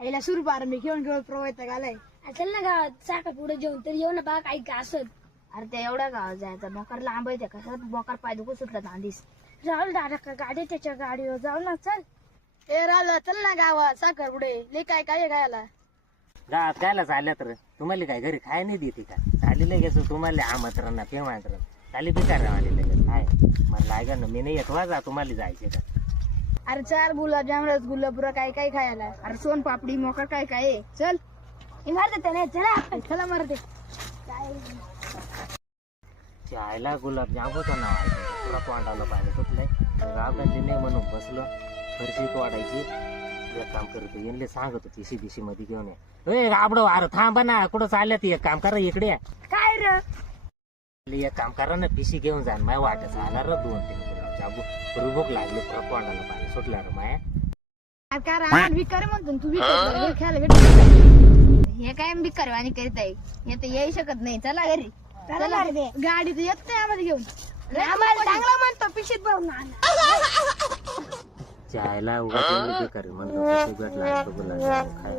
आईला सुरू पार मी घेऊन घेऊन प्रवैत घालाय. चल ना गावात साखर पुढे जेवण तरी येऊ ना बा काही का असत. अरे ते एवढ्या गावात जायचं बोकार लांब आहे कसं बोकार पाय दुखू सुटलं नांदीस. राहुल दादा का गाडी त्याच्या गाडीवर जाऊ ना चल. ए राजा चल ना गावात साखर पुढे ले काय काय गायला. गावात कायला चालल्या तर तुम्हाला काय घरी खाय नाही देते का चालली लगेच तुम्हाला आमंत्रण ना फेम आमंत्रण चाली बेकार आली लगेच काय मला लागेल ना मी नाही येत वाजा तुम्हाला जायचे का. अरे चार गुलाबजाम रसगुल्ला पुरा काय काय खायला. अरे सोन पापडी मोकर काय काय आहे. चल इमारत त्याने चला चला मारते. चायला गुलाबजाम होता ना पुरा तोंडाला पाणी सुटलंय राबली नाही म्हणून बसलो फरशी तोडायची एक काम करत येणले सांगत होती शिबीशी मध्ये घेऊन ये गाबडो अरे थांबा ना कुठं चालल्यात एक काम करा इकडे काय र एक काम करा ना पिशी घेऊन जा माय वाटच आला र 2-3 गुलाबजाम भूक लागली पुरा तोंडाला पाणी सुटलं रे माया. कारण विकार म्हणतो तू विकार खेळायला भेट. हे काय बिकारवाणी करीत आहे हे तर येऊ शकत नाही. चला घरी चला गाडी तर येत नाही आम्हाला घेऊन. आम्हाला चांगला म्हणतो पिशीत भाऊ चायला उगा बेकारी म्हणतो गुलाबजाम खाय